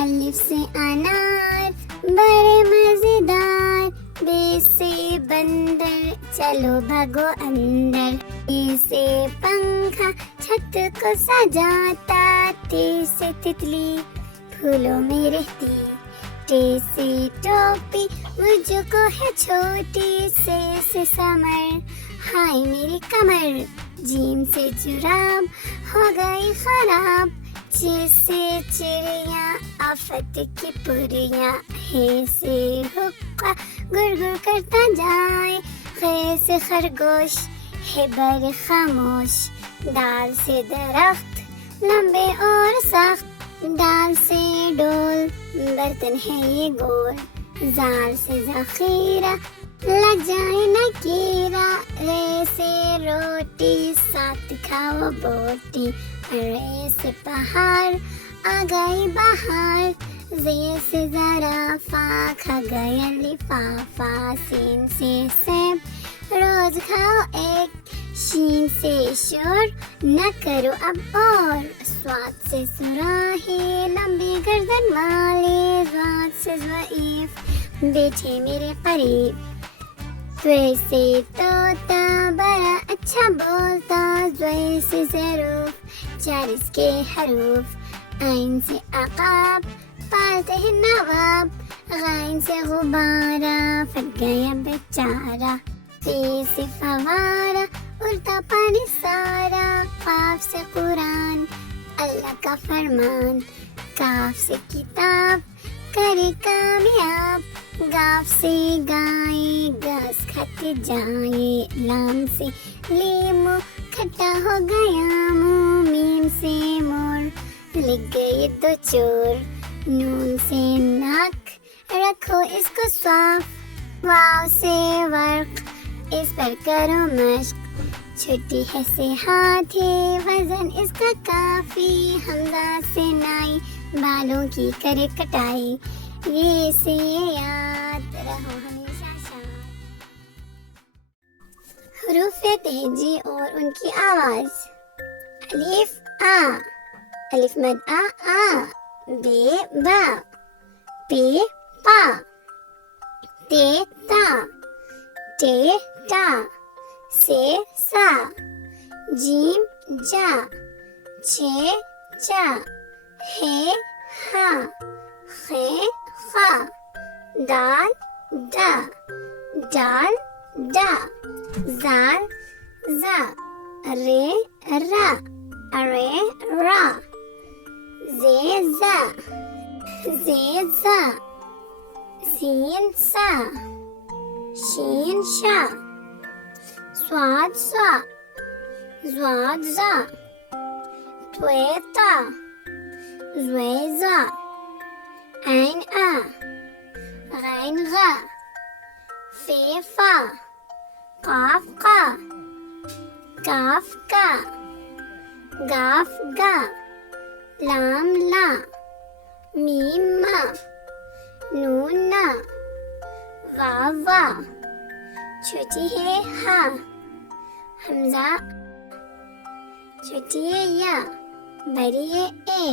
الف سے انار بڑے مزیدار، بے سے بندر چلو بھگو اندر، ٹی سے پنکھا چھت کو سجاتا، تی سے تتلی پھولوں میں رہتی، ٹے سے ٹوپی مجھ کو ہے چھوٹی، سے سمر ہائے میری کمر، جیم سے جراب ہو گئی خراب، چے سے چڑیاں آفت کی پریاں، ہے سے حقہ گر گر کرتا جائے، خے سے خرگوش ہے بر خاموش، دال سے درخت لمبے اور سخت، دال سے ڈول برتن ہے یہ گول، زال سے ذخیرہ لگ جائے نہ کیرا، رے سے روٹی ساتھ کھاؤ بوٹی، رے سے پہاڑ آ گئی بہار، زے سے زرافہ کھا گیا لفافہ، سین سے سیب روز کھاؤ ایک، شین سے شور نہ کرو اب اور، سواد سے سراہی لمبی گردن والے، ضاد سے ضعیف بیٹھے میرے قریب، توے سے طوطا بڑا اچھا بولتا، زوے سے ظروف چار اس کے حروف، عین سے عقاب پالتے ہیں نواب، غین سے غبارہ پھٹ گیا بیچارہ، فی سے فوارہ اڑتا پانی سارا، قاف سے قرآن اللہ کا فرمان، کاف سے کتاب کرے کامیاب، گاف سے گائے گھاس کھاتے جائے، لام سے لیمو کھٹا ہو گیا منہ، میم سے مور لگ گئے دو چور، نون سے ناک رکھو اس کو صاف، واو سے ورق اس پر کرو مشق، چھٹی ہے سے ہاتھی وزن اس کا کافی، حمزہ سے نائی بالوں کی کرے کٹائی، یہ سے یاد رہو ہمیشہ شاد۔ حروف تہجی اور ان کی آواز، الف آ، الف مد آ آ، بے با، پے پا، تے تا، ٹے ٹا، سے سا، جیم جا، چھے چا، ہے ہا، خے خا، دال دا، ڈال ڈا، زال زا، رے را، ارے را، زے زا، سین سا، شین شا، صاد سا، زواد زا، توے تا، زوے زا، عین آ، غین غا، فے فا، قاف قا، کاف کا، گاف گا، لام لا، میم ما، نون نا، واو وا، چھوٹی ہے ہا، حمزہ، چھوٹی ہے یا، بڑی ہے اے،